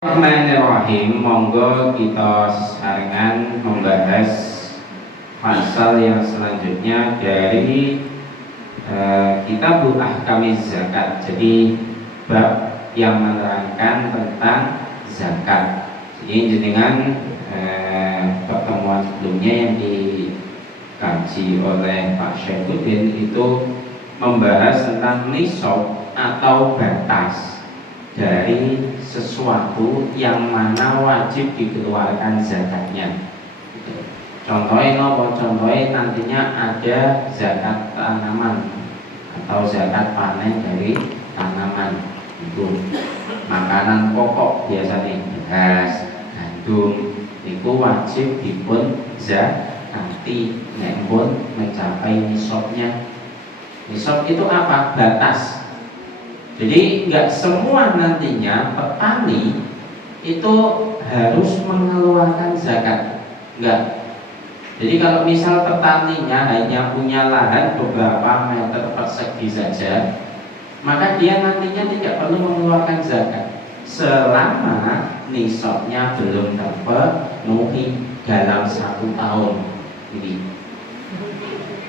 Bismillahirrahmanirrahim. Monggo kita sesarengan membahas pasal yang selanjutnya dari Kitabul Ahkamiz Zakat. Jadi bab yang menerangkan tentang zakat. Jadi dengan pertemuan sebelumnya yang dikaji oleh Pak Syaifuddin itu membahas tentang nisab atau batas dari sesuatu yang mana wajib dikeluarkan zakatnya. Contohnya nopo? Contohnya nantinya ada zakat tanaman atau zakat panen dari tanaman. Itu makanan pokok biasanya beras, gandum itu wajib dipun zakati nek pun mencapai nisabnya. Nisab itu apa? Batas. Jadi nggak semua nantinya petani itu harus mengeluarkan zakat, nggak. Jadi kalau misal petaninya hanya punya lahan beberapa meter persegi saja, maka dia nantinya tidak perlu mengeluarkan zakat selama nisabnya belum terpenuhi dalam 1 tahun. Ini.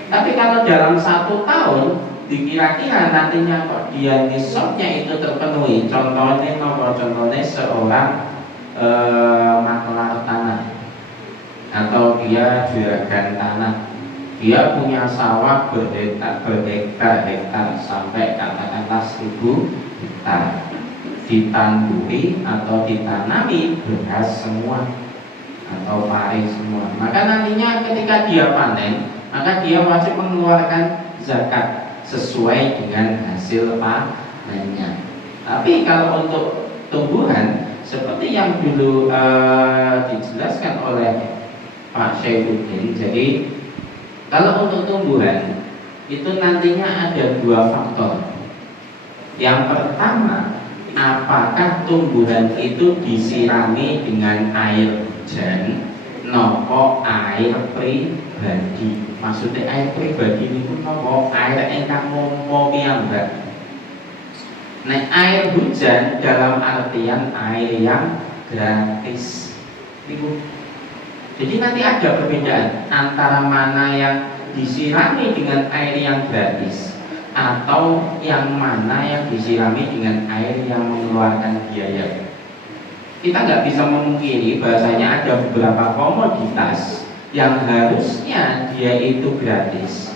Tapi kalau dalam 1 tahun dikira-kira nantinya kok dia nisabnya itu terpenuhi. Contohnya seorang maklar tanah atau dia juragan tanah. Dia punya sawah berhektar sampai katakanlah 1000 hektar. Ditanduri atau ditanami beras semua atau pari semua. Maka nantinya ketika dia panen, maka dia wajib mengeluarkan zakat sesuai dengan hasil panennya. Tapi kalau untuk tumbuhan seperti yang dulu dijelaskan oleh Pak Syaifuddin, jadi kalau untuk tumbuhan itu nantinya ada 2 faktor. Yang pertama, apakah tumbuhan itu disirami dengan air hujan nopo air pribadi? Maksudnya air pribadi itu nopo air ingkang mompo piyambak. Nek air hujan dalam artian air yang gratis. Jadi nanti ada perbedaan antara mana yang disirami dengan air yang gratis atau yang mana yang disirami dengan air yang mengeluarkan biaya. Kita nggak bisa memungkiri bahasanya ada beberapa komoditas yang harusnya dia itu gratis,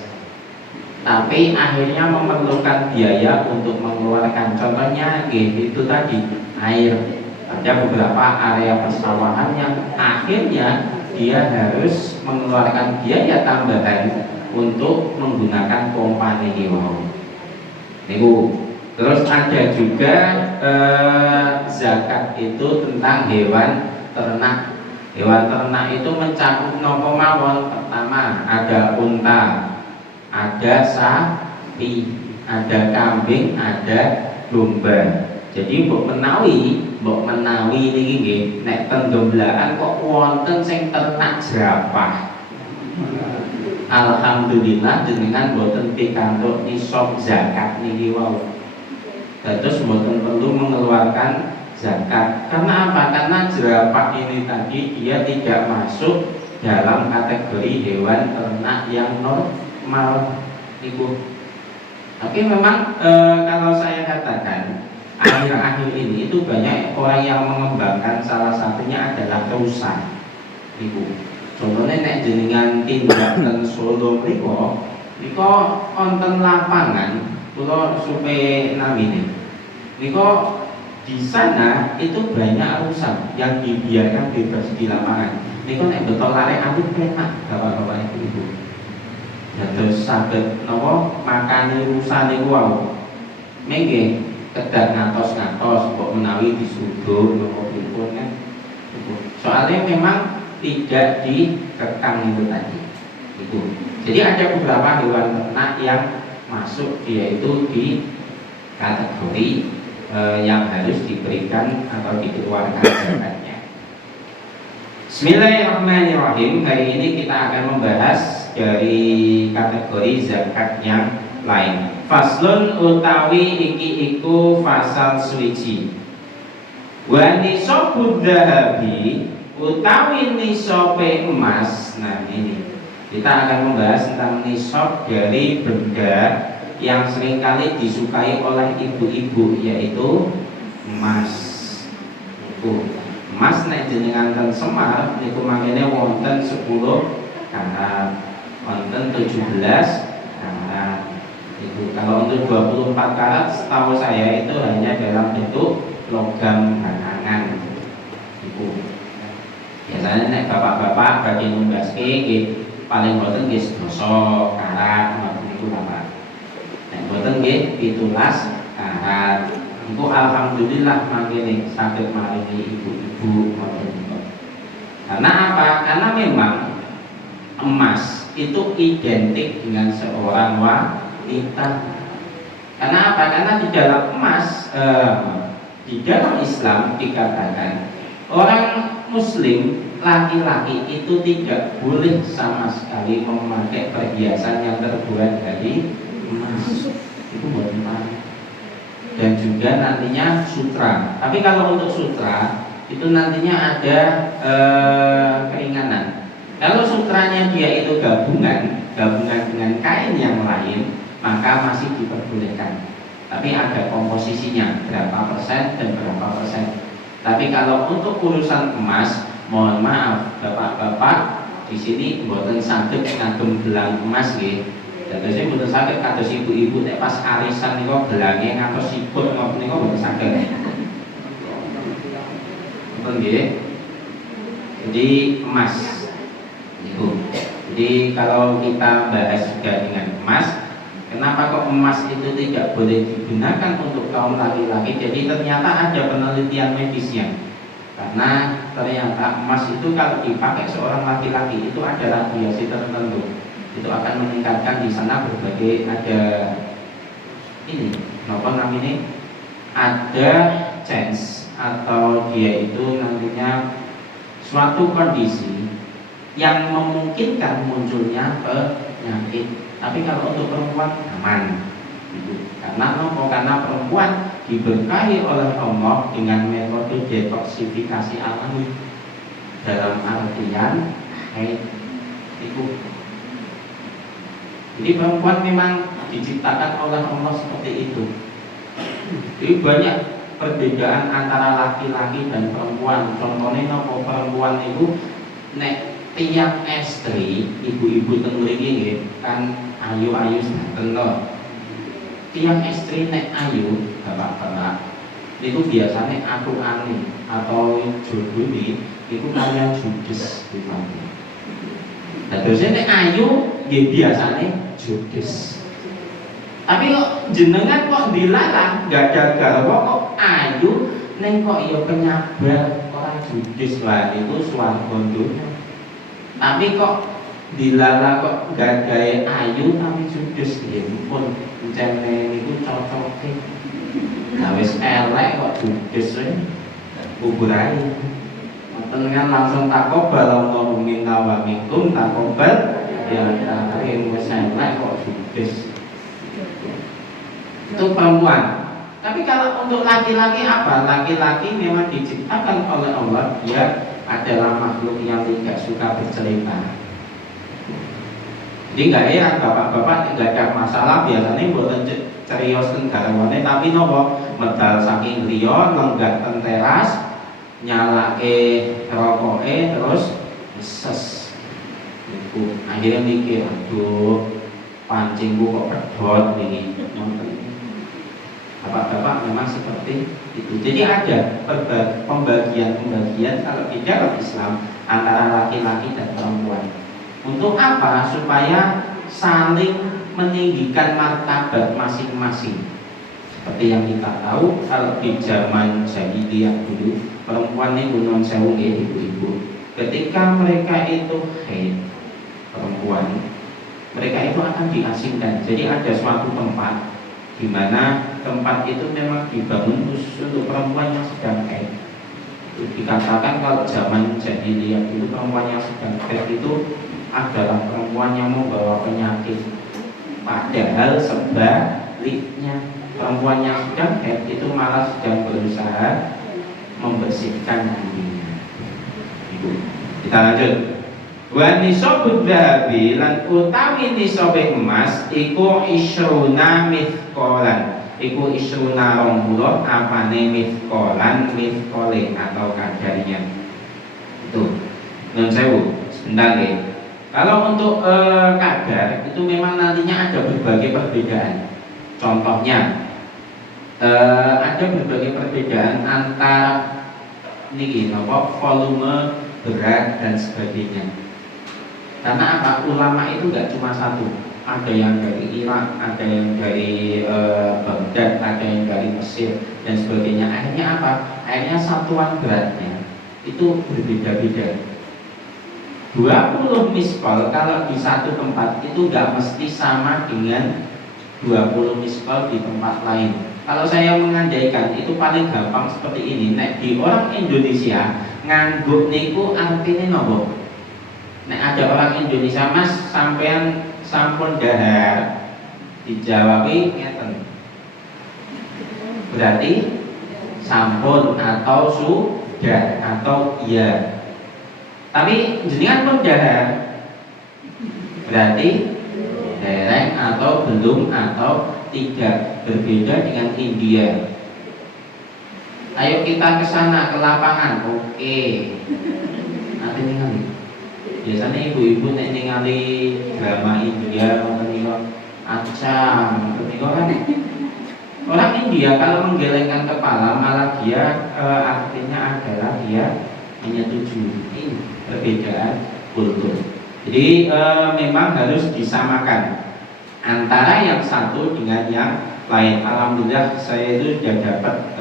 tapi akhirnya memerlukan biaya untuk mengeluarkan. Contohnya itu tadi air. Ada beberapa area persawahan yang akhirnya dia harus mengeluarkan biaya tambahan untuk menggunakan pompa ini. Terus ada juga zakat itu tentang hewan ternak. Hewan ternak itu mencakup nopo mawon. Pertama ada unta, ada sapi, ada kambing, ada domba. Jadi mbok menawi niki nggih nek teng Domblaan kok wonten sing ternak jerapah. Alhamdulillah jenengan boten pikantuk nisab zakat niki wau. Terus boten perlu mengeluarkan zakat. Karena apa? Karena jerapah ini tadi dia tidak masuk dalam kategori hewan ternak yang normal. Ibu. Tapi memang kalau saya katakan akhir-akhir ini itu banyak orang yang mengembangkan, salah satunya adalah rusa. Ibu. Contohnya nek jenengan tindak teng Solo mriko wonten lapangan kula supe namine. Niko di sana itu banyak rusa yang dibiarkan bebas di lapangan. Niko nek betul lare alit penak bapak-bapak ibu. Terus saged napa makane rusa niku wau. Mengke kedak ngatos-ngatos kok menawi disudut napa pripun kan. Soalnya memang tidak dikekang itu tadi. Itu. Jadi ada beberapa hewan ternak yang masuk dia itu di kategori yang harus diberikan atau dikeluarkan zakatnya. Bismillahirrahmanirrahim. Hari ini kita akan membahas dari kategori zakat yang lain. Faslun utawi iki iku fasal suwiji. Wa nisabud dzahabi utawi nisabe emas. Nah ini kita akan membahas tentang nisab dari benda yang seringkali disukai oleh ibu-ibu, yaitu emas. Emas nek jenengan ten Semar niku mangkene wonten 10 karat, wonten 17 karat. Itu kalau untuk 24 karat setahu saya itu hanya dalam bentuk logam batangan. Itu biasanya nek bapak-bapak bagi numbaske paling boten nggih 12 karat ngoten niku Bapak. Nek boten nggih 17 karat. Iku alhamdulillah mangkene saged maringi ibu-ibu ngoten niku. Karena apa? Karena memang emas itu identik dengan seorang wanita. Karena apa? Karena di dalam emas di dalam Islam dikatakan orang Muslim laki-laki itu tidak boleh sama sekali memakai perhiasan yang terbuat dari emas. Itu buat emas. Dan juga nantinya sutra. Tapi kalau untuk sutra itu nantinya ada keringanan. Kalau sutranya dia itu gabungan dengan kain yang lain, maka masih diperbolehkan. Tapi ada komposisinya berapa persen dan berapa persen. Tapi kalau untuk urusan emas, mohon maaf bapak-bapak di sini mboten saged ngagem gelang emas nggih. Dadosé mboten saged kados ibu-ibu nek pas arisan niku gelange ngantos siput ngoten niku mboten saged. Ngoten nggih. Jadi emas itu. Jadi kalau kita bahas juga dengan emas, kenapa kok emas itu tidak boleh digunakan untuk kaum laki-laki? Jadi ternyata ada penelitian medisnya. Karena ternyata emas itu kalau dipakai seorang laki-laki itu ada radiasi tertentu, itu akan meningkatkan di sana berbagai ada ini, apa namanya? Ada chance atau dia itu nantinya suatu kondisi yang memungkinkan munculnya penyakit. Tapi kalau untuk perempuan aman, gitu. Karena perempuan diberkahi oleh Allah dengan metode detoksifikasi alami dalam artian haid itu. Jadi perempuan memang diciptakan oleh Allah seperti itu. Jadi banyak perbedaan antara laki-laki dan perempuan. Contohnya nopo perempuan itu nek tiap estri ibu-ibu teng mriki kan ayu-ayu sedanten to. Tiang istri nek ayu bapak-bapak itu biasanya aku aneh atau jodoh itu kalian judes dipanggil. Nah terusnya nek ayu ya biasanya judes. Tapi kok jenengan kok dilarang gak ada garwa kok ayu neng kok ya penyabar orang judes lah itu suatu dunia. Tapi kok dilarang kok gak gaya ayu tapi judes ya pun cene niku cocoke. Nah wis elek kok judes wae. Bubur ae. Mboten kan langsung takobal Allahu minna wa minkum takobal ya akhir wis elek kok judes. Itu perempuan. Tapi kalau untuk laki-laki apa? Laki-laki memang diciptakan oleh Allah, dia adalah makhluk yang tidak suka bercerita. Jadi nggak heran bapak-bapak nggak ada masalah biasanya buatan cerios garwane tapi nopo medal saking liya lenggah ten teras nyalake rokoke terus ses itu akhirnya mikir aduh pancingku kok pedot ini bapak-bapak memang seperti itu. Jadi ada pembagian-pembagian kalau di dalam Islam antara laki-laki dan perempuan. Untuk apa? Supaya saling meninggikan martabat masing-masing. Seperti yang kita tahu, kalau di zaman jahiliyah dulu, perempuan ini non sewu ibu-ibu. Ketika mereka itu perempuan, mereka itu akan diasingkan. Jadi ada suatu tempat di mana tempat itu memang dibangun khusus untuk perempuan yang sedang haid. Dikatakan kalau zaman jahiliyah dulu perempuan yang sedang haid itu adalah perempuan yang membawa penyakit. Padahal sebaliknya perempuan yang sedang haid itu malah sedang berusaha membersihkan nantinya. Ibu. Kita lanjut. Wa nisabud dhahabi lan utawi nisabe emas iku isruna mithqalan. Iku isruna 20 apane mithqalan mithqale atau kadarnya. Itu. Nun sewu. Sebentar nggih. Kalau untuk kadar itu memang nantinya ada berbagai perbedaan. Contohnya ada berbagai perbedaan antara niki volume, berat dan sebagainya. Karena apa? Ulama itu nggak cuma satu. Ada yang dari Irak, ada yang dari Baghdad, ada yang dari Mesir dan sebagainya. Akhirnya apa? Akhirnya satuan beratnya itu berbeda-beda. 20 miskol kalau di satu tempat itu nggak mesti sama dengan 20 miskol di tempat lain. Kalau saya mengandaikan itu paling gampang seperti ini. Nek di orang Indonesia ngangguk niku artinya nopo? Nek ada orang Indonesia Mas sampean sampun dahar dijawabi ngeten. Berarti sampun atau sudah atau iya. Tapi jenengan pun dahar berarti dereng atau belum atau tidak. Berbeda dengan India. Ayo kita ke sana ke lapangan. Oke. Nanti ningali. Biasanya ibu-ibu nek ningali drama India ngoten niku acang, ngoten niku kan. Orang India kalau menggelengkan kepala malah dia artinya adalah dia menyetujui. Ini perbedaan kultur. Jadi memang harus disamakan antara yang satu dengan yang lain. Alhamdulillah saya itu sudah dapat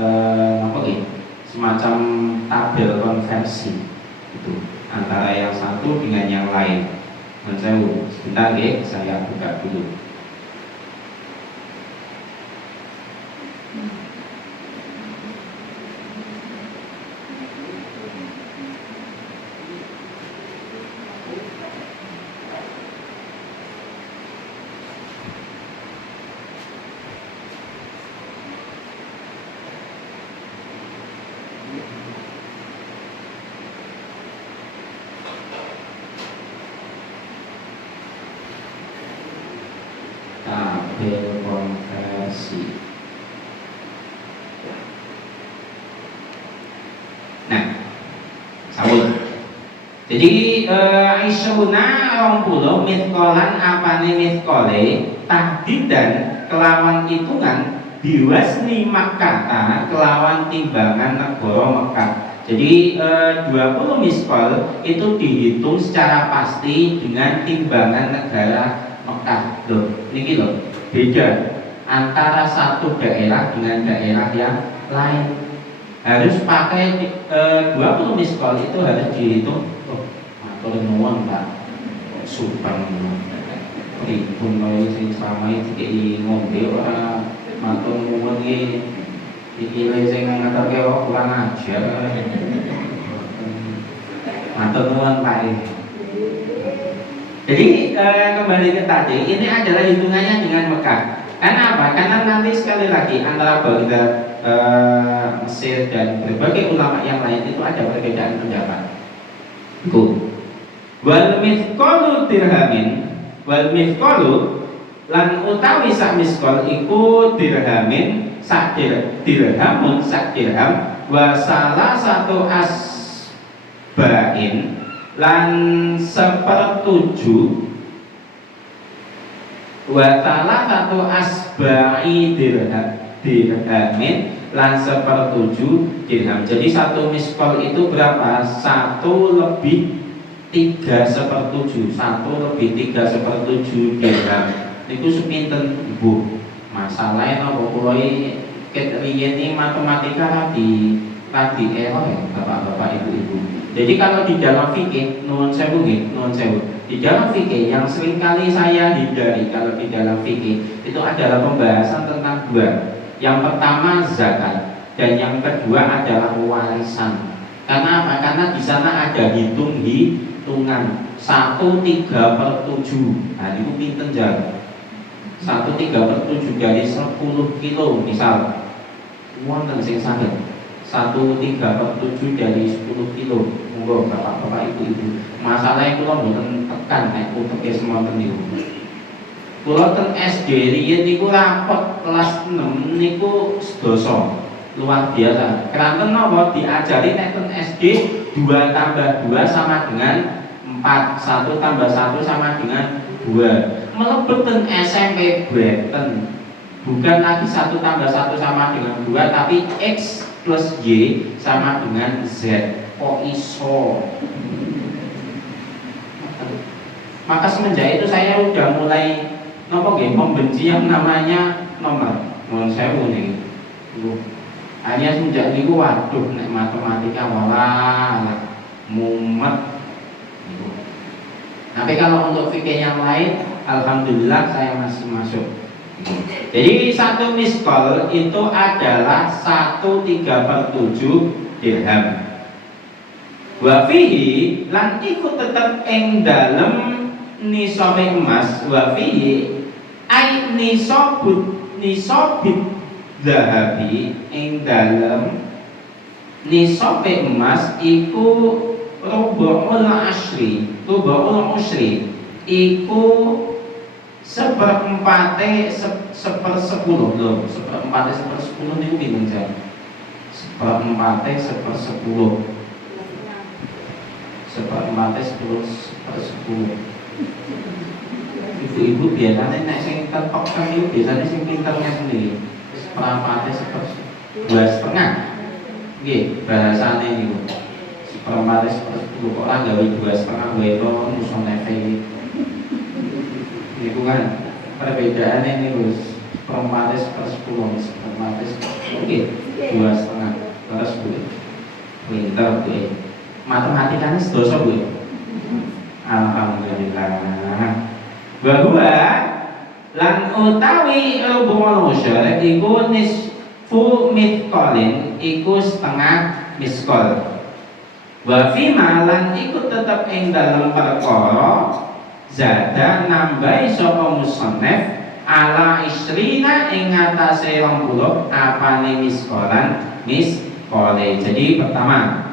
semacam tabel konversi itu antara yang satu dengan yang lain. Sebentar ya, saya buka dulu. Tabel konversi. Nah, sambut. Jadi Aisyuna 20 mitkolan apane mitkole tahdidan kelawan hitungan biwasni Makkah kelawan timbangan negara Mekah. Jadi 20 miskol itu dihitung secara pasti dengan timbangan negara Mekah. Loh, ini loh, beda antara satu daerah dengan daerah yang lain. Harus pakai 20 miskol itu harus dihitung. Oh, matur nuwun Pak. Subhan pripun kaya sing selama iki ngombe ora matur nuwun iki sing ngaturke kok kurang ajar. Matur nuwun Pak. Jadi kembali ke tadi, ini adalah hitungannya dengan Mekah. Karena apa? Karena nanti sekali lagi antara Baghdad, Mesir dan berbagai ulama yang lain itu ada perbedaan pendapat. Wal mithqalu dirhamin, wal mithqalu lan utawi sak miskol iku dirhamin sak dirhamun sak dirham wa salah satu asbain lan sepertujuh wa salah satu asbai dirhamin lan sepertujuh dirham. Jadi satu miskol itu berapa? 1/3/7, 1/3/7 dirham. Niku sepinten Ibu? Masalahnya nopo kula ket riyen iki matematika radi error ya Bapak-bapak Ibu-ibu. Jadi kalau di dalam fikih nuwun sewu nggih, nuwun sewu. Di dalam fikih yang sering kali saya hindari kalau di dalam fikih itu adalah pembahasan tentang dua. Yang pertama zakat dan yang kedua adalah warisan. Karena apa? Karena di sana ada hitungan 1/3/7. Nah, itu pinten jar? 1/3/7 dari 10 kilo misal. Wonten sing saged 1/3/7 dari 10 kilo. Monggo bapak-bapak ibu-ibu. Masalah itu lo mboten tekan nek uteke semonten niku. Kula ten SD riyen niku rapot kelas 6 niku sedasa. Luar biasa. Keranten napa diajari nek ten SD 2 tambah 2 sama dengan 4, 1 tambah 1 sama dengan 2. Melebet ten SMP Breten. Bukan lagi 1 tambah 1 sama dengan 2, tapi X plus Y sama dengan Z. Kok iso? Maka semenjak itu saya udah mulai membenci yang namanya nomor. Mohon sewu nih. Hanya semenjak itu waduh nek matematika walah mumet. Tapi kalau untuk fikih yang lain, alhamdulillah saya masih masuk. Jadi 1 miskol itu adalah 1/3/7 dirham. Wa fihi lan iku tetep ing dalem nisabe emas, wa fihi ai nisabit zahabi ing dalem nisabe emas iku rubu'ul ushri iku seperempate sepersepuluh loh, seperempate sepersepuluh niku bingung jam. Seperempate sepersepuluh. Seperempate sepersepuluh. Ibu-ibu biasanya nek sing terpokkan itu biasanya sing pinternya sendiri. Seperempate sepersepuluh. 2,5. Nggih, bahasane niku. Seperempate sepersepuluh kok ora gawe 2,5 wae to musuh nefe. Itu kan perbedaannya ini Gus, seperempatnya sepersepuluh, seperempatnya sepersepuluh, oke, 2,5 terus Bu, pinter Bu, matematikanya sedoso Bu, alhamdulillah. Bahwa lan utawi rubu'ul usyr iku nisfu mithqalin iku setengah miskol. Wa fi malan iku tetep ing dalem perkara zada nambahi sapa musannaf ala isrina ing atase 20 apane miskolan miskole. Jadi pertama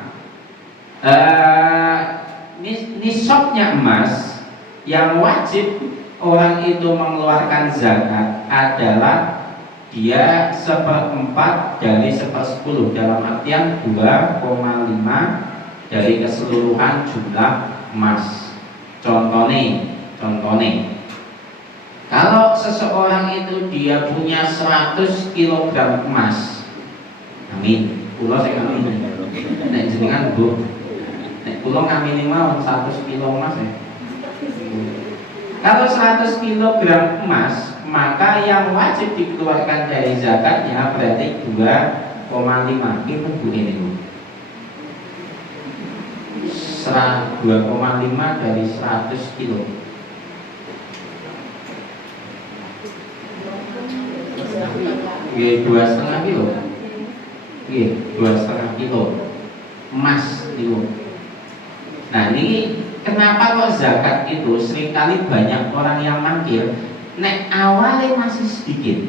nisabnya emas yang wajib orang itu mengeluarkan zakat adalah dia 1/4 dari 1/10 dalam artian 2,5 dari keseluruhan jumlah emas. Contohnya, kalau seseorang itu dia punya 100 kg emas, amin, pulau saya amin, nek jenengan Bu, nek pulau ngamin mawon 100 kilo emas ya. Kalau 100 kg emas, maka yang wajib dikeluarkan dari zakatnya berarti 2,5 itu Bu ini Bu. 2,5 dari 100 kilo. Iya, 2,5 kilo. Iya, 2,5 kilo emas itu. Nah, ini kenapa kok zakat itu seringkali banyak orang yang mangkir? Nek awalnya masih sedikit,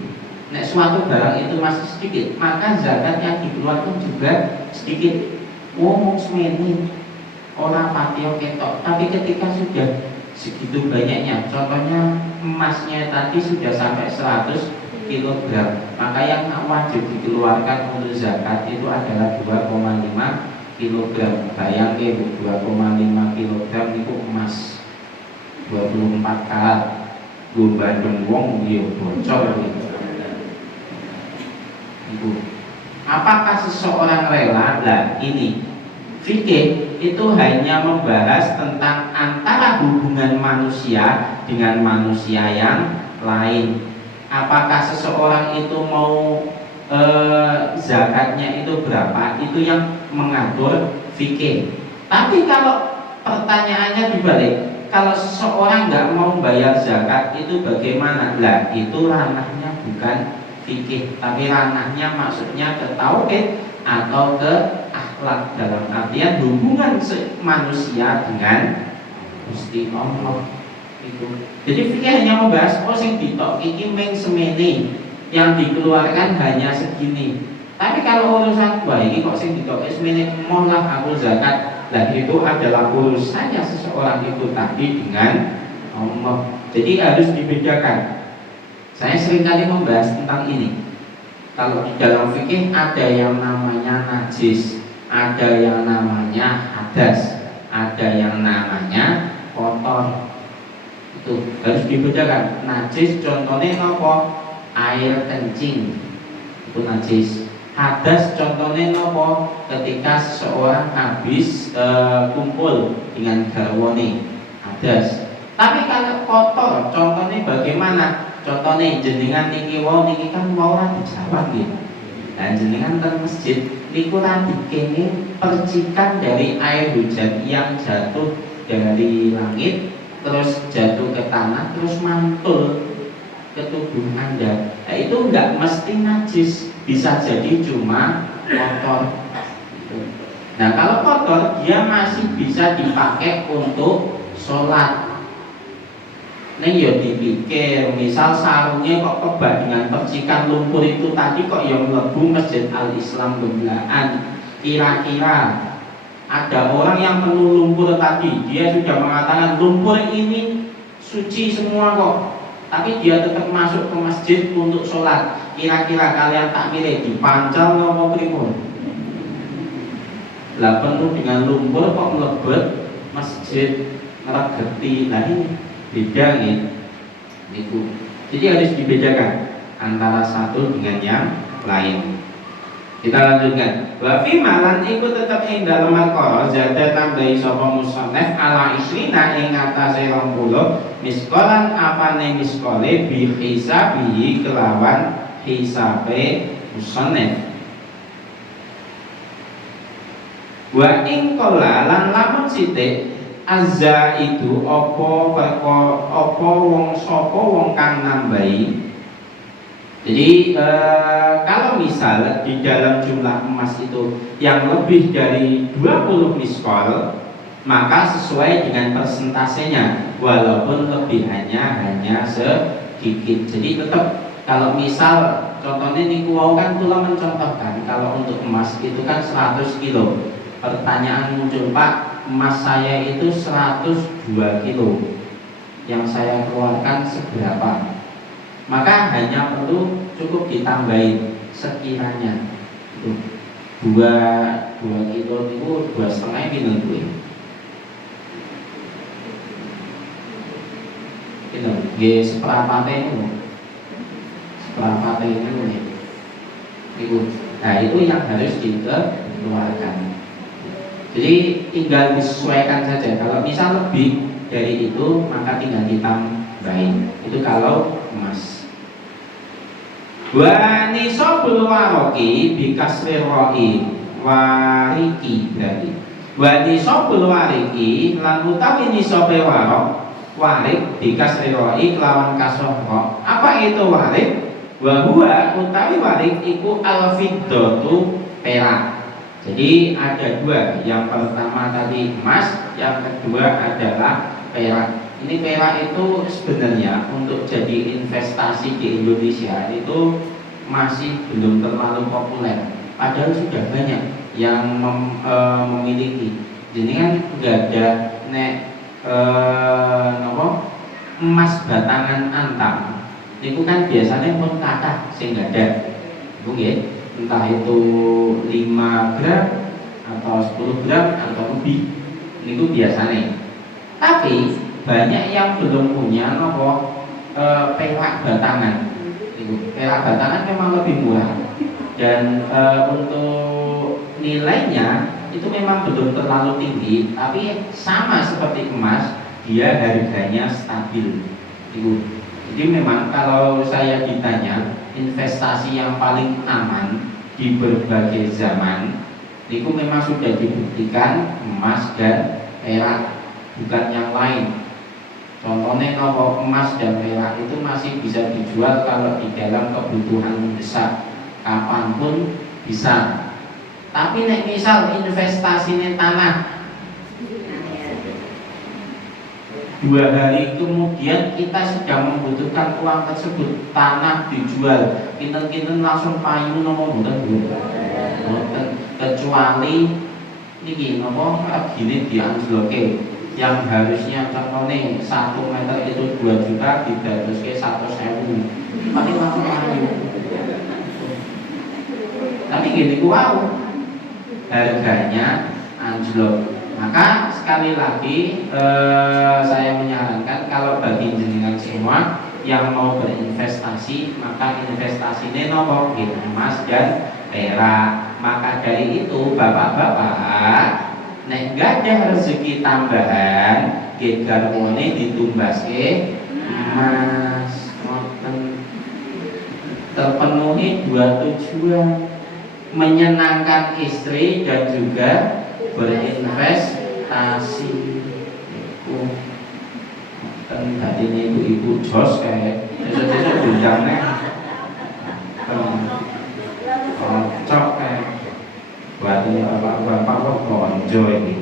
nek suatu barang itu masih sedikit, maka zakat yang dikeluarkan juga sedikit. Wong semeni orang patio ketok, tapi ketika sudah segitu banyaknya, contohnya emasnya tadi sudah sampai 100 kg, maka yang wajib dikeluarkan untuk zakat itu adalah 2,5 kg. Bayangke 2,5 kg itu emas 24 karat. Gue bandeng wong dia bocor gitu. Apakah seseorang rela? Nah ini fikih itu hanya membahas tentang antara hubungan manusia dengan manusia yang lain. Apakah seseorang itu mau zakatnya itu berapa? Itu yang mengatur fikih. Tapi kalau pertanyaannya dibalik, kalau seseorang nggak mau bayar zakat itu bagaimana? Lah itu ranahnya bukan fikih, tapi ranahnya maksudnya ke tauhid atau ke akhlak, dalam artian hubungan manusia dengan Gusti Allah itu. Jadi fikih hanya membahas sing ditok iki ming semene yang dikeluarkan hanya segini. Tapi kalau urusan wah ini kok sing ditokes milik lah aku zakat, lah itu adalah urusannya seseorang itu tadi dengan Allah. Jadi harus dibedakan. Saya seringkali membahas tentang ini. Kalau di dalam fikih ada yang namanya najis, ada yang namanya hadas, ada yang namanya kotor. Itu harus dibedakan. Najis contohnya apa? Air kencing itu najis. Hadas contohnya apa? Ketika seseorang habis kumpul dengan garwane, hadas. Tapi kalau kotor contohnya bagaimana? Contohnya jenengan niki wau niki kan mau ora dijawab gitu. Dan jenengan teng masjid niku ra dikene percikan dari air hujan yang jatuh dari langit terus jatuh ke tanah terus mantul ke tubuh Anda. Nah, itu enggak mesti najis, bisa jadi cuma kotor. Nah, kalau kotor dia masih bisa dipakai untuk sholat. Nih ya dipikir, misal sarungnya kok kebak dengan percikan lumpur itu tadi kok yang mlebu Masjid Al-Islam Benggelaan. Kira-kira ada orang yang penuh lumpur tadi, dia sudah mengatakan lumpur ini suci semua kok, tapi dia tetap masuk ke masjid untuk sholat. Kira-kira kalian tak milih dipancal nopo pripun? Lah penuh dengan lumpur kok mlebet masjid ngregeti. Lah ini beda gitu. Jadi harus dibedakan antara satu dengan yang lain. Kita lanjutkan. Wa fi malan iku tetep ing dalem al-Qur'an zada tambahi sapa musannaf ala isrina ing atase 20 miskolan apane miskole bi hisabihi kelawan hisabe musannaf. Wa ing qala lan lamun sithik azza itu apa wong sapa wong kang nambahi. Jadi kalau misal di dalam jumlah emas itu yang lebih dari 20 miskol, maka sesuai dengan persentasenya, walaupun lebihannya hanya sedikit. Jadi tetap kalau misal contohnya niku kan kula mencontohkan kalau untuk emas itu kan 100 kilo. Pertanyaan muncul, Pak, emas saya itu 102 kilo. Yang saya keluarkan seberapa? Maka hanya perlu cukup ditambahin sekiranya itu 2 kilo itu 2,5 kilo itu seperapatnya itu. Nah itu yang harus dikeluarkan. Jadi tinggal disesuaikan saja. Kalau misal lebih dari itu maka tinggal ditambahin. Itu kalau emas. Wa nisabul waraqi bi kasri ra'i wariki berarti. Wa nisabul wariki lan utawi nisabe warik bi kasri ra'i kelawan kasroh ra. Apa itu warik? Wa huwa utawi warik iku al-fiddatu perak. Jadi ada dua. Yang pertama tadi emas, yang kedua adalah perak. Ini perak itu sebenarnya untuk jadi investasi di Indonesia itu masih belum terlalu populer. Padahal sudah banyak yang memiliki. Jadi kan nggak ada emas batangan antam. Itu kan biasanya pun kata sehingga ada, entah itu 5 gram atau 10 gram atau lebih. Itu biasanya. Tapi banyak yang belum punya perak batangan. Perak batangan memang lebih murah dan untuk nilainya itu memang belum terlalu tinggi, tapi sama seperti emas, dia harganya stabil. Jadi memang kalau saya ditanya investasi yang paling aman di berbagai zaman, itu memang sudah dibuktikan emas dan perak, bukan yang lain. Contohnya kalau emas dan perak itu masih bisa dijual kalau di dalam kebutuhan mendesak, kapanpun bisa. Tapi nek misal investasinya tanah, 2 hari kemudian kita sedang membutuhkan uang tersebut, tanah dijual, kinten-kinten langsung payu nopo mboten, kecuali niki nopo gini dianjloke yang harusnya contohnya 1 meter itu 2 juta didadoske 100.000 paling langsung payu. Tapi gini wow, harganya anjlok. Maka sekali lagi saya menyarankan kalau bagi jenengan semua yang mau berinvestasi, maka investasinya nopo gitu, emas dan perak. Maka dari itu bapak-bapak nek gak ada rezeki tambahan nggih garwane ditumbaske emas. Terpenuhi 2 tujuan, menyenangkan istri dan juga berinvestasi. Tadi ini ibu-ibu jos kayak besok-besok bujangnya cocok kayak buat ini bapak-bapak kok konjo ini.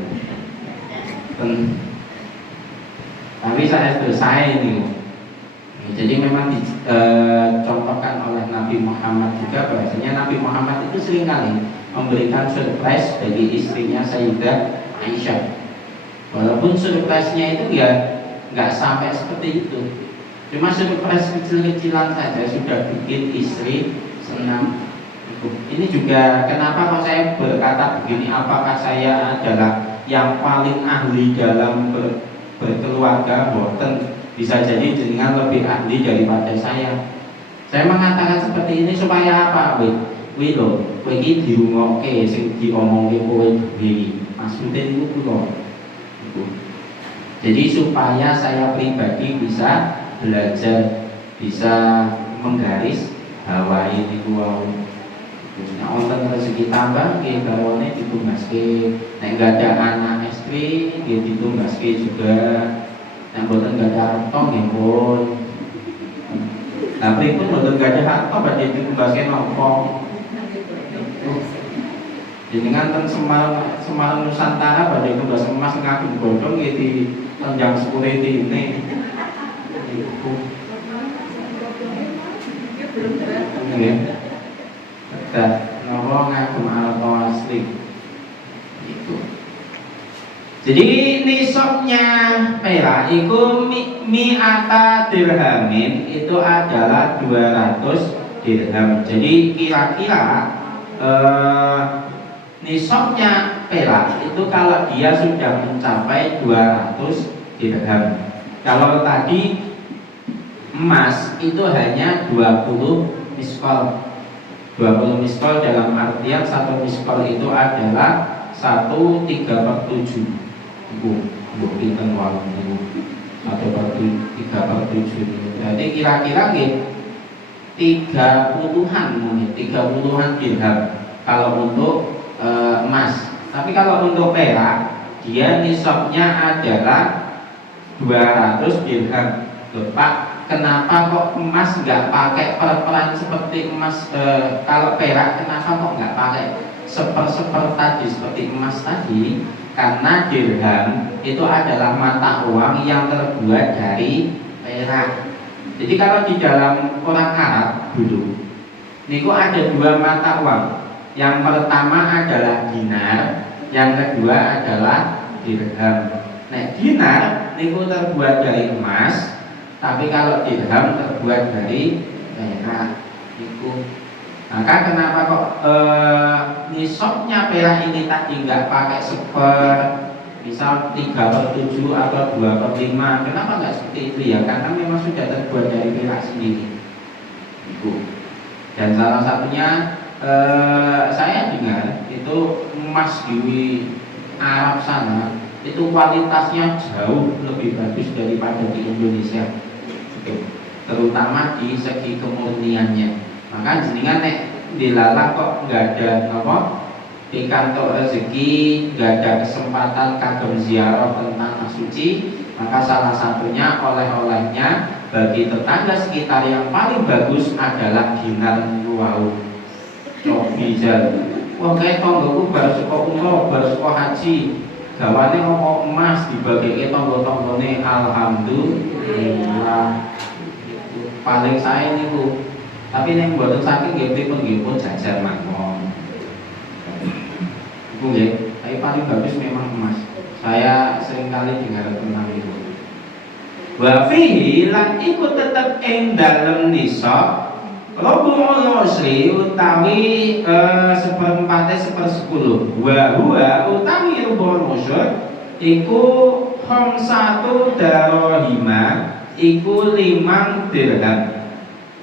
Tapi saya selesai ini. Jadi memang dicontohkan oleh Nabi Muhammad juga bahwasanya Nabi Muhammad itu seringkali memberikan surprise bagi istrinya Sayyidah Aisyah. Walaupun surprise-nya itu ya nggak sampai seperti itu, cuma surprise kecil-kecilan saja sudah bikin istri senang. Ini juga kenapa kok saya berkata begini, apakah saya adalah yang paling ahli dalam berkeluarga? Boten, bisa jadi dengan lebih ahli daripada saya. Saya mengatakan seperti ini supaya apa? Kowe lho, kowe iki dirungokke sing diomongke kowe dhewe. Maksudnya niku kula. Jadi supaya saya pribadi bisa belajar, bisa menggaris bawahi niku wau. Nek wonten rezeki tambah nggih garwane ditumbaske. Nek enggak ada anak istri nggih ditumbaske juga. Nek mboten enggak ada harta nggih pun. Lah pripun mboten enggak ada harta badhe ditumbaske napa? Jenengan ten Semarang Nusantara badhe tumbas emas ngagem bodong nggih di tenjang security ini. Nggih. Dan nopo ngagem alto asli. Itu. Jadi nisabnya perak itu mi'ata dirhamin itu adalah 200 dirham. Jadi kira-kira nisabnya perak itu kalau dia sudah mencapai 200 dirham. Kalau tadi emas itu hanya 20 miskol. 20 miskol dalam artian 1 miskol itu adalah 1/3/7. Pinten wae niku 1/3/7. Jadi kira-kira nggih 30-an mungkin 30-an dirham kalau untuk emas. Tapi kalau untuk perak dia nisabnya adalah 200 dirham. Loh Pak, kenapa kok emas nggak pakai per-peran seperti emas? Kalau perak kenapa kok nggak pakai seper tadi seperti emas tadi? Karena dirham itu adalah mata uang yang terbuat dari perak. Jadi kalau di dalam orang Arab dulu, niku ada 2 mata uang. Yang pertama adalah dinar, yang kedua adalah dirham. Nah, dinar niku terbuat dari emas, tapi kalau dirham terbuat dari perak. Niku. Maka kenapa kok nisabnya perak ini tadi nggak pakai seper, misal 3/7 atau 2/5? Kenapa nggak seperti itu ya? Karena memang sudah terbuat dari perak sendiri. Itu. Dan salah satunya saya dengar itu emas di Arab sana itu kualitasnya jauh lebih bagus daripada di Indonesia. Terutama di segi kemurniannya. Maka jenengan nek dilalah kok nggak ada apa di kantor rezeki, nggak ada kesempatan kagem ziarah tentang tanah suci, maka salah satunya oleh-olehnya bagi tetangga sekitar yang paling bagus adalah dinar wau. Cobi jan. Wah kayak tonggoku baru saka umroh, baru saka haji, gawane ngomong emas dibagi tangga-tanggane alhamdulillah. Paling saya niku. Tapi nek mboten saking nggih pripun nggih pun jajan mawon. Iku nggih, tapi paling bagus memang emas. Saya seringkali dengar tentang itu. Wa fihi lan iku tetep ing dalem nisab rubu'ul usri utawi seperempate sepersepuluh. Wa huwa utawi rubu'ul usri iku khamsatu darahima iku 5 dirham.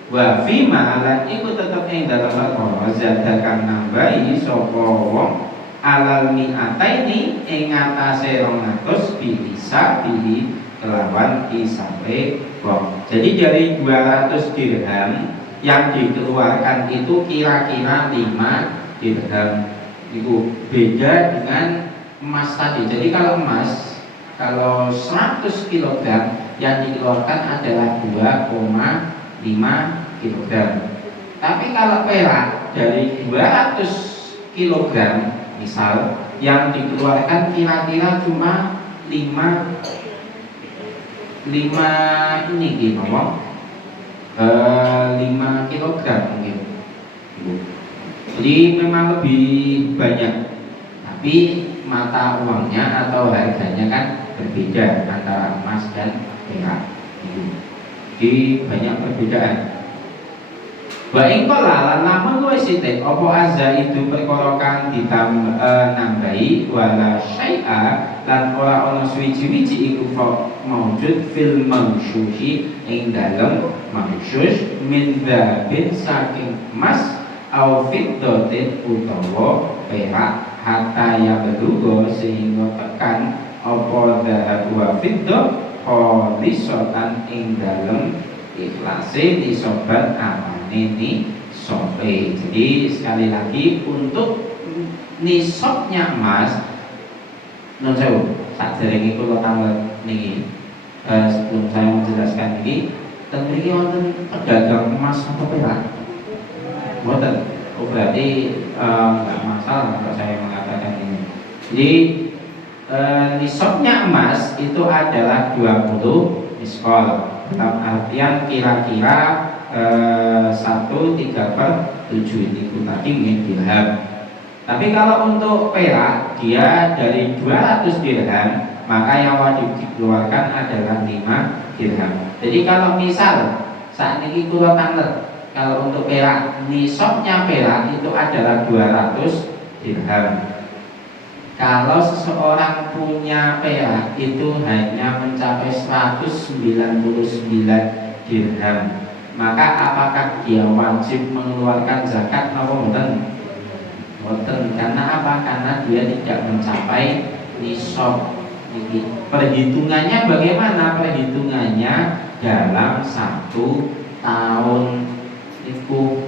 Wa fima lan iku tetep ing dalem perkara zadakan nambahi sapa wong alal mi'ataini ing atase 200 bisa bihi kelawan isabe wong. Jadi dari 200 dirham yang dikeluarkan itu kira-kira 5 dirham. Itu beda dengan emas tadi. Jadi kalau emas kalau 100 kg yang dikeluarkan adalah 2,5 kg. Tapi kalau perak dari 200 kg misal yang dikeluarkan kira-kira cuma 5 ini gimana? 5 kg mungkin. Jadi memang lebih banyak. Tapi mata uangnya atau harganya kan berbeda antara emas dan perak. Jadi banyak perbedaan. Wa ing qala lamun luwih sithik apa azza itu perkara kang nambahi wala syai'a lan ora ana suwi-wiji iku maujud fil mansyuhi ing dalem mansyuh min dzabin saking emas au fiddatin utawa perak hatta ya belugo sehingga tekan apa dzahab wa fiddah khalisatan ing dalem ikhlase disobat ini sope. Jadi sekali lagi untuk nisabnya emas non sewu sakderenge kula tanglet niki sebelum saya menjelaskan ini tentu ini wonten pedagang emas atau perak wonten. Oh berarti nggak masalah kalau saya mengatakan ini. Jadi nisabnya emas itu adalah 20 miskol dalam artian kira-kira 1/3/7 ini tadi dirham. Tapi kalau untuk perak dia dari 200 dirham maka yang wajib dikeluarkan adalah 5 dirham. Jadi kalau misal saat ini kula tanglet kalau untuk perak nisabnya perak itu adalah 200 dirham. Kalau seseorang punya perak itu hanya mencapai 199 dirham, maka apakah dia wajib mengeluarkan zakat atau mboten? Mboten. Karena apa? Karena dia tidak mencapai nisab. Perhitungannya bagaimana? Perhitungannya dalam 1 tahun itu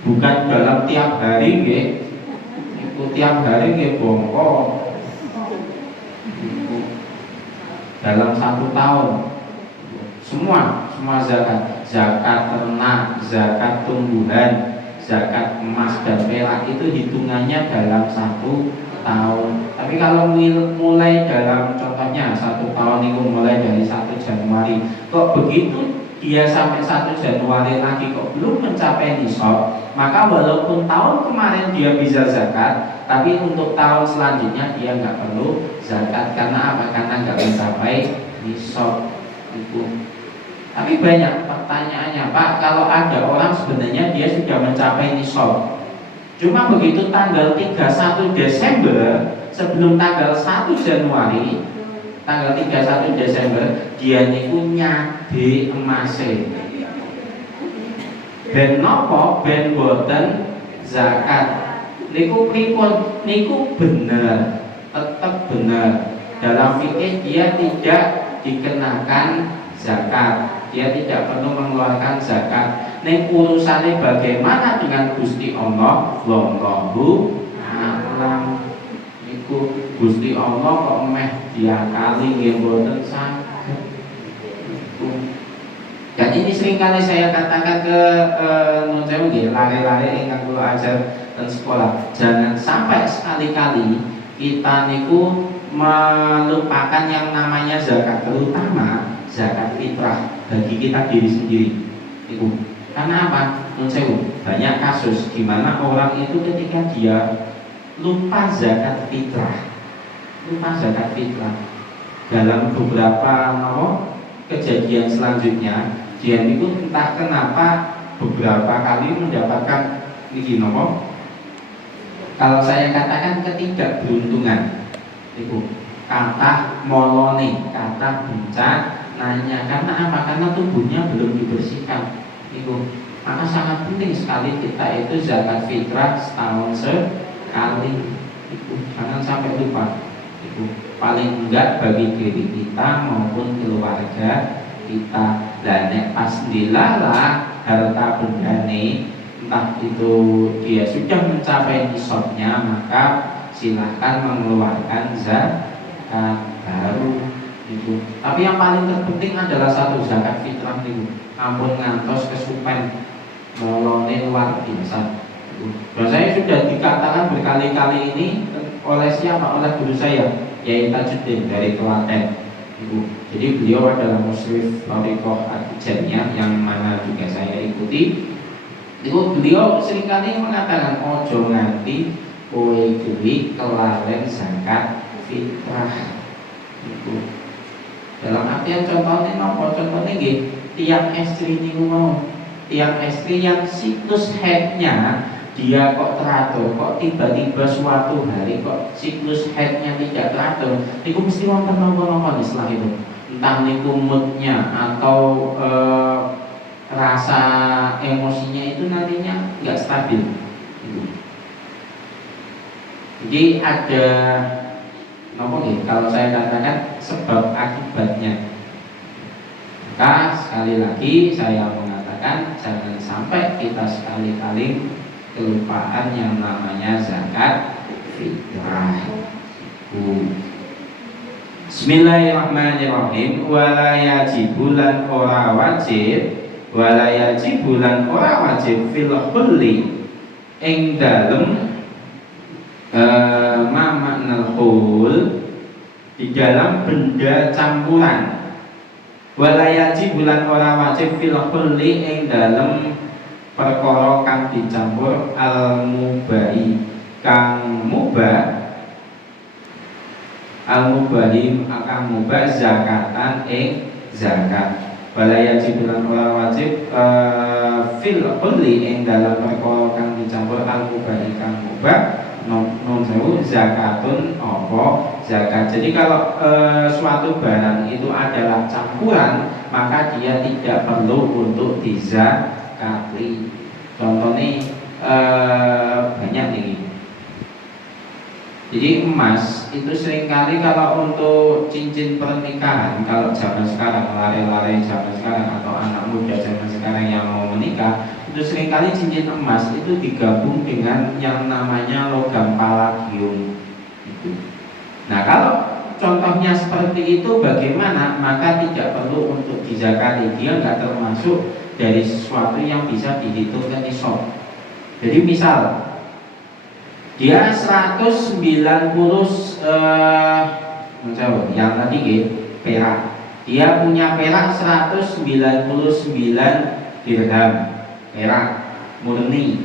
bukan dalam tiap hari nggih. Tiap hari nggih bongko dalam 1 tahun semua zakat ternak, zakat tumbuhan, zakat emas dan perak itu hitungannya dalam 1 tahun. Tapi kalau mulai dalam contohnya 1 tahun itu mulai dari 1 Januari kok begitu dia sampai 1 Januari lagi kok belum mencapai nisab, maka walaupun tahun kemarin dia bisa zakat, tapi untuk tahun selanjutnya dia nggak perlu zakat. Karena apa? Karena nggak mencapai nisab itu. Tapi banyak pertanyaannya, Pak, kalau ada orang sebenarnya dia sudah mencapai nisab, cuma begitu tanggal 31 Desember sebelum tanggal 1 Januari, tanggal 31 Desember dia niku nyade emase. Ben nopo ben boten zakat. Niku pripun? Niku bener, tetap bener. Dalam fikih dia tidak dikenakan zakat. Dia tidak perlu mengeluarkan zakat. Ning urusane bagaimana dengan Gusti Allah? Wallahu a'lam. Niku Gusti Allah kok meh diakali nggih mboten saged. Dan ini seringkali saya katakan ke nun sewu nggih lare-lare ingkang kula ajar dan sekolah, jangan sampai sekali-kali kita niku melupakan yang namanya zakat, terutama zakat fitrah bagi kita diri sendiri. Itu karena apa? Banyak kasus di mana orang itu ketika dia lupa zakat fitrah, dalam beberapa kejadian selanjutnya dia itu entah kenapa beberapa kali mendapatkan ini kalau saya katakan ketidakberuntungan. Itu kata molone, kata bencana nanya karena apa? Karena tubuhnya belum dibersihkan. Itu maka sangat penting sekali kita itu zakat fitrah setahun sekali. Itu jangan sampai lupa. Itu paling enggak bagi diri kita maupun keluarga kita. Dan pas dilalah harta bendane, entah itu dia sudah mencapai nisabnya, maka silahkan mengeluarkan zakat baru itu. Tapi yang paling terpenting adalah satu, zakat fitrah itu. Ampun ngantos kesupen molone luar biasa. Dan saya sudah dikatakan berkali-kali ini oleh siapa? Oleh guru saya, Yai Tajuddin dari Klaten. Jadi beliau adalah musyrif Thariqah At-Tijaniyah yang mana juga saya ikuti. Itu beliau seringkali mengatakan ojo nganti kowe kuwi kelalen zakat fitrah. Itu dalam artian contohnya nopo? Contohnya nggih, tiang istri niku mau, tiang istri yang siklus haidnya dia kok teratur, kok tiba-tiba suatu hari kok siklus haidnya tidak teratur, itu mesti wonten napa-napa istilah itu, entah niku moodnya atau rasa emosinya itu nantinya nggak stabil. Jadi ada kalau saya katakan sebab akibatnya. Maka sekali lagi saya mengatakan jangan sampai kita sekali-kali kelupaan yang namanya zakat fitrah. Bismillahirrahmanirrahim. Wala yajibulan ora wajib, wala yajibulan ora wajib fil khulli ing dalem ma maknal khul di dalam benda campuran. Wala yajibulan ora wajib fil khulli ing dalem perkara kang dicampur al-mubahi kang mubah al-mubahim akan mubah zakatan ing zakat. Wala yajibulan ora wajib fil khulli ing dalam perkara kang dicampur al-mubahi kang mubah non sewu zakatun apa zakat. Jadi kalau suatu barang itu adalah campuran, maka dia tidak perlu untuk dizakati. Contohnya banyak nih. Jadi emas itu seringkali kalau untuk cincin pernikahan, kalau zaman sekarang, lari-lari zaman sekarang atau anak muda zaman sekarang yang mau menikah, itu seringkali cincin emas itu digabung dengan yang namanya logam palladium. Nah kalau contohnya seperti itu bagaimana? Maka tidak perlu untuk dizakati, dia nggak termasuk dari sesuatu yang bisa dihitung ke nisab. Jadi misal dia 190 yang tadi perak, dia punya perak 199 dirham perak murni,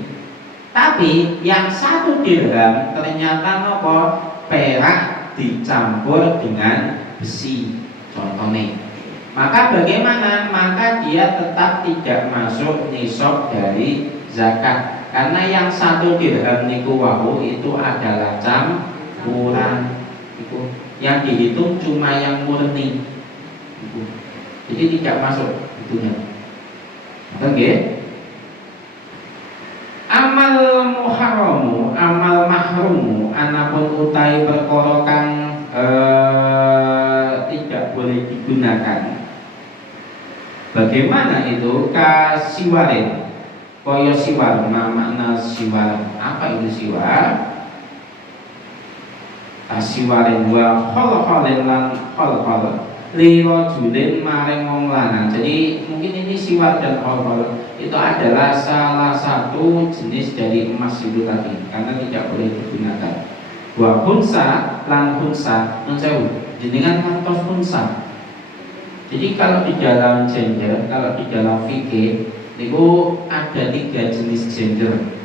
tapi yang 1 dirham ternyata nopo perak dicampur dengan besi contohnya. Maka bagaimana? Maka dia tetap tidak masuk nisab dari zakat. Karena yang 1 dirham niku wahu itu adalah campuran. Itu yang dihitung cuma yang murni. Itu. Jadi tidak masuk itunya. Oke. Amal muharramu, amal mahrumu, anapun utai perkara kang tidak boleh digunakan. Bagaimana itu? Kasiwarin. Koyo siwar, makna siwar. Apa itu siwar? Asiwarin wa khol-kholin lan khol-khol liro julin maring wong lanang. Jadi mungkin ini siwar dan khol-khol itu adalah salah satu jenis dari emas itu tadi, karena tidak boleh digunakan. Wa hunsa lan hunsa nun sewu jenengan ngantos hunsa. Jadi kalau di dalam gender, kalau di dalam fikih itu ada 3 jenis gender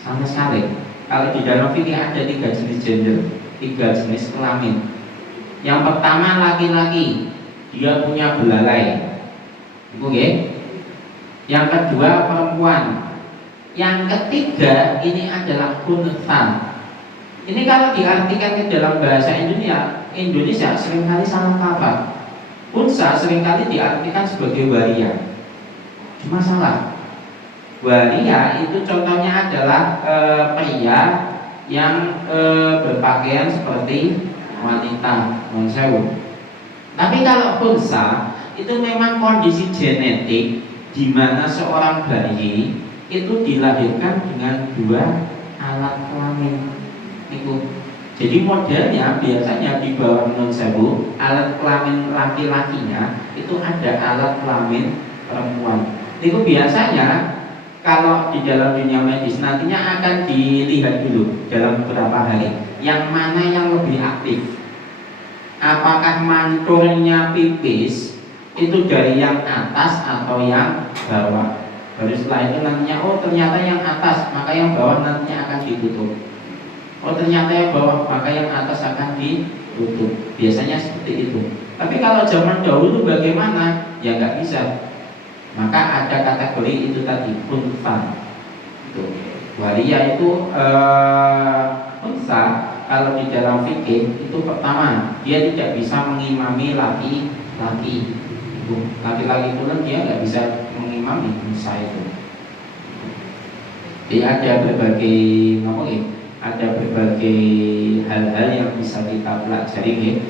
sama sekali. Kalau di dalam fikih ada 3 jenis gender, 3 jenis kelamin. Yang pertama laki-laki, dia punya belalai. Oke. Yang kedua perempuan. Yang ketiga ini adalah unsa. Ini kalau diartikan ke dalam bahasa Indonesia seringkali salah kaprah. Unsa seringkali diartikan sebagai waria. Cuma salah. Waria itu contohnya adalah pria yang berpakaian seperti wanita, non-sewu. Tapi kalau unsa itu memang kondisi genetik di mana seorang bayi itu dilahirkan dengan 2 alat kelamin. Jadi modelnya biasanya di bawah non-sewu alat kelamin laki-lakinya itu ada alat kelamin perempuan. Itu biasanya kalau di dalam dunia medis nantinya akan dilihat dulu dalam beberapa hari yang mana yang lebih aktif. Apakah manturnya pipis itu dari yang atas atau yang bawah. Baru setelah itu nantinya ternyata yang atas, maka yang bawah nantinya akan ditutup. Ternyata yang bawah, maka yang atas akan ditutup. Biasanya seperti itu. Tapi kalau zaman dahulu bagaimana? Ya nggak bisa. Maka ada kategori itu tadi unsa. Waria itu unsa. Kalau di dalam fikih itu pertama dia tidak bisa mengimami laki-laki. Laki-laki itu kan dia nggak bisa mengimami unsa itu. Jadi ada berbagai ada berbagai hal-hal yang bisa kita pelajari.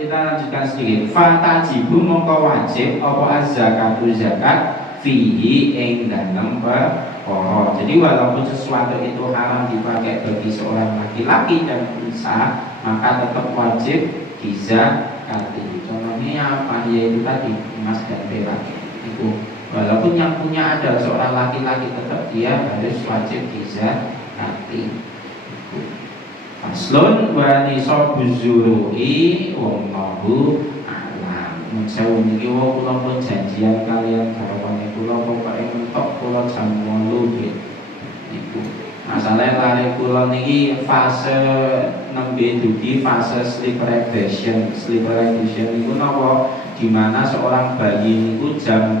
Kita lanjutkan sedikit. Fatajibu mongko wajib apa az-zakatu zakat fihi ing dalem perkara. Jadi walaupun sesuatu itu haram dipakai bagi seorang laki-laki dan unsa, maka tetap wajib dizakati. Contohnya apa? Yaitu tadi emas dan perak. Itu walaupun yang punya ada seorang laki-laki tetap dia harus wajib dizakati. Faslun wa nisabu zuru'i wallahu a'lam. Sewu niki wong kula pun janjian kalian garwane kula pokoke mentok kula jam 8 niku. Masalahe lare kula niki fase nembe dugi fase sleep regression. Sleep regression niku napa? Di mana seorang bayi niku jam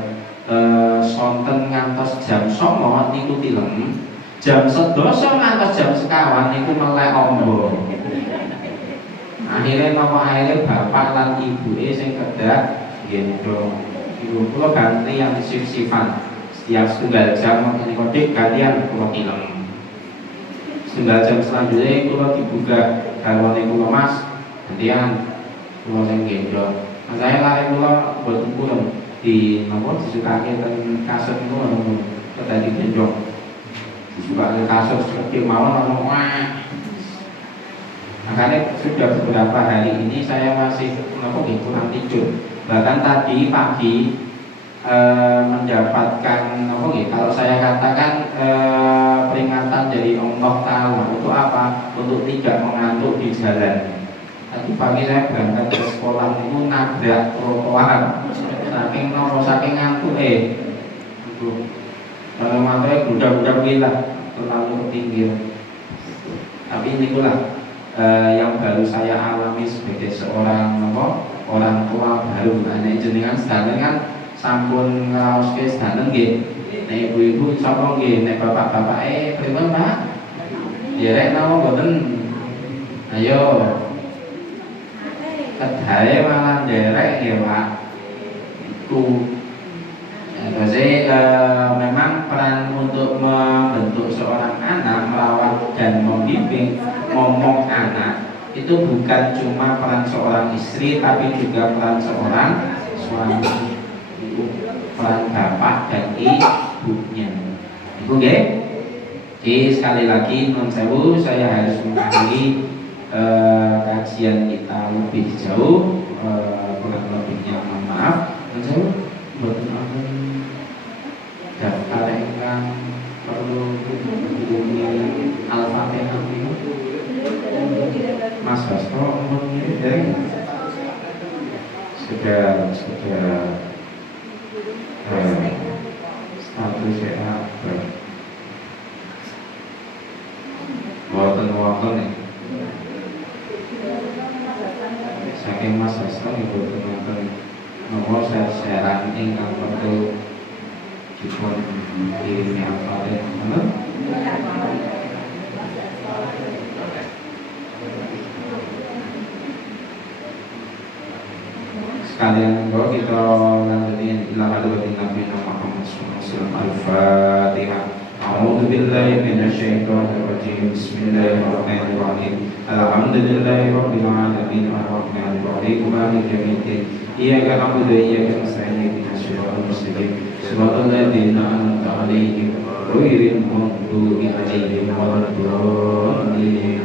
sonten ngantos jam 09.00 niku tilem, jam 11 ngantos jam 1 niku melek ombo. Akhirnya bapak lan ibuke sing kedah gendong. Ibu kula ganti yang sif-sifan. Setiap setunggal jam menika dik kalian kula tilem. Setunggal jam selanjutnya kula dibuka garwane kula Mas, gantian kula sing gendong. Saya lari kula mboten purun di nomor disukake ten kasut niku ngono tadi gendong disukake kasut seperti mawon ono wah. Makanya sudah beberapa hari ini saya masih kurang tidur. Bahkan tadi pagi mendapatkan kalau saya katakan peringatan dari Allah Ta'ala untuk apa? Untuk tidak mengantuk di jalan. Tadi pagi saya berangkat ke sekolah itu nabrak trotoar. Saking ngantuk kalau matanya budak-budak gila terlalu ketinggian. Tapi ini pula yang baru saya alami sebagai seorang orang tua baru. Nah, jenengan sedanten kan sampun ngraoske sedanten nggih. Nek ibu-ibu sapa nggih, nek bapak-bapak pripun Pak? Ya rek napa mboten? Ayo. Kedae malah nderek ya Pak. Jadi memang peran untuk membentuk seorang anak, merawat dan membimbing, momong anak itu bukan cuma peran seorang istri, tapi juga peran seorang suami, peran bapak dan ibunya. Ibu nggih? Oke, sekali lagi nun sewu saya harus mengakhiri kajian kita lebih jauh, kurang lebihnya mohon maaf. Nun sewu mboten wonten daftar ingkang perlu dihubungi Al-Fatihah. sekedar statusnya apa? Wonten nih. Saking Mas Hasto nih wonten nomor share-sharean ingkang perlu dipun kirimi alfabet, bener? Sekalian bahwa kita lanjutin ila hadratin Nabi Muhammad sallallahu alaihi wasallam. Al-Fatihah. A'udzu billahi minasyaitonir rajim. Bismillahirrahmanirrahim. Alhamdulillahi rabbil alamin arrahmanir rahim maliki yaumiddin. Iyyaka na'budu wa iyyaka nasta'in ihdinas siratal mustaqim. Siratal ladzina an'amta 'alaihim ghairil maghdubi 'alaihim waladdallin.